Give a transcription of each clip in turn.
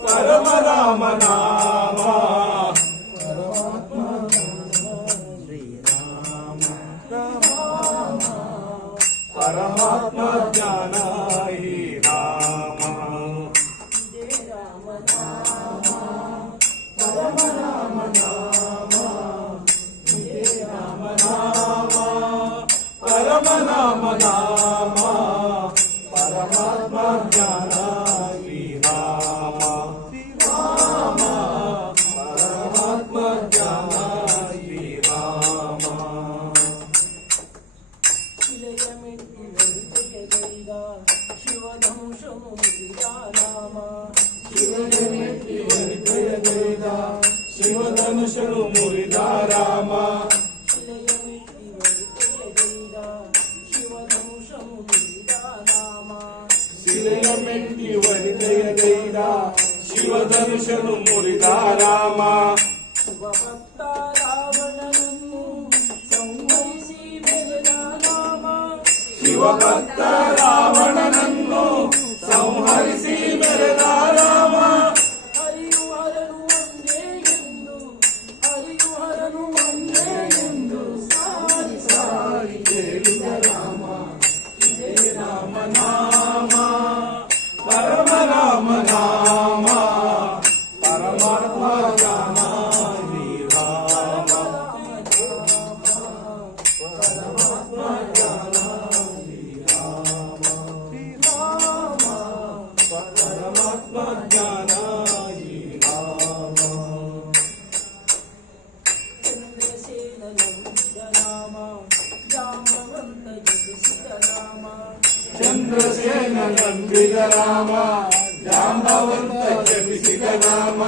పరమ రామ నామ పరమాత్మ జ్ఞాన హి రామ పరమ రామ నామ రామ నామ పరమ రామ నామ పరమాత్మ జ్ఞాన హి రామ రామ పరమాత్మ జ్ఞాన హి రామ శివధంశము శివధనుషుడు మురిదారామ శిలయమెట్టి వరిదయగైద శివధనుషుడు మురిదారామ శివభక్త రావణను సంహరిసి వెలదానామ శివభక్త రావణనన్ను సంహరిసి మెరదారామ హరిహరను వందే ఎందు సారి సారి చేయుట రామ ఇదే రామ నామ పరమ రామ నామ పరమాత్మ జ్ఞాన హి రామ పరమాత్మ జ్ఞాన హి రామ పరమాత్మ జ్ఞాన హి రామ చంద్రసేన చంద్రసేన నంబిద రామ జాంబవంత జపిసిద రామ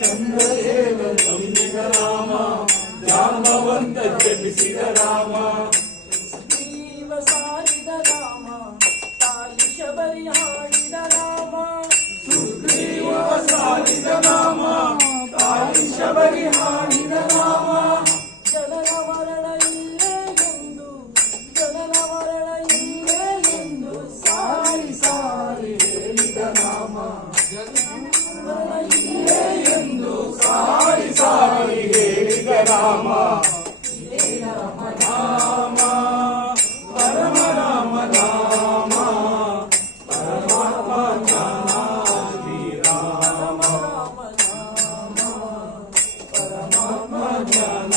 చంద్రసేన నంబిద రామ జాంబవంత జపిసిద రామ శ్రీవ సారిద రామ తాయి శబరి ಹಾಡಿದ ರಾಮ ಸುಗ್ರೀವ ಸಾರಿದ ರಾಮ ತಾಯಿ ಶಬರಿ ಹಾಡಿದ ರಾಮ ಜನನ ಮರಣ ಇಲ್ಲೇ ಎಂದು ಸಾರಿ ಸಾರಿ ಹೇಳಿದ ರಾಮ ಮರಣ ಇಲ್ಲೇ ಎಂದು ಸಾರಿ ಸಾರಿ ಹೇಳಿದ ರಾಮ ಇದೇ ರಾಮ ನಾಮ ಪರಮ ರಾಮ ನಾಮ ಪರಮಾತ್ಮ ಜ್ಞಾನ ಹಿ ರಾಮ ಪರಮಾತ್ಮ ಜ್ಞಾನ